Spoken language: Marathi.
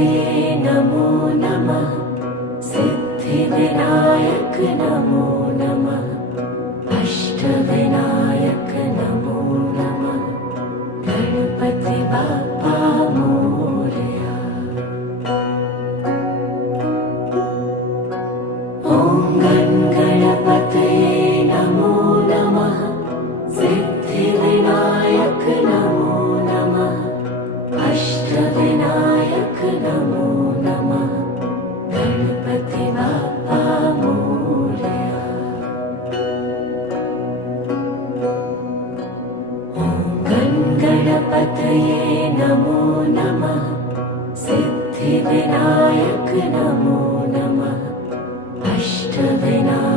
गणपतये नमो नमः। सिद्धिविनायक नमो नमः। अष्टविनायक नमो नमः। गणपति बाप्पा मोरया। ॐ गणपतये नमो नमः। सिद्धिविनायक नमो नमः। अष्टविनायक नमो नमः। गणपति बाप्पा मोरया। ॐ गणपतये नमो नमः। सिद्धिविनायक नमो नमः। अष्टविनायक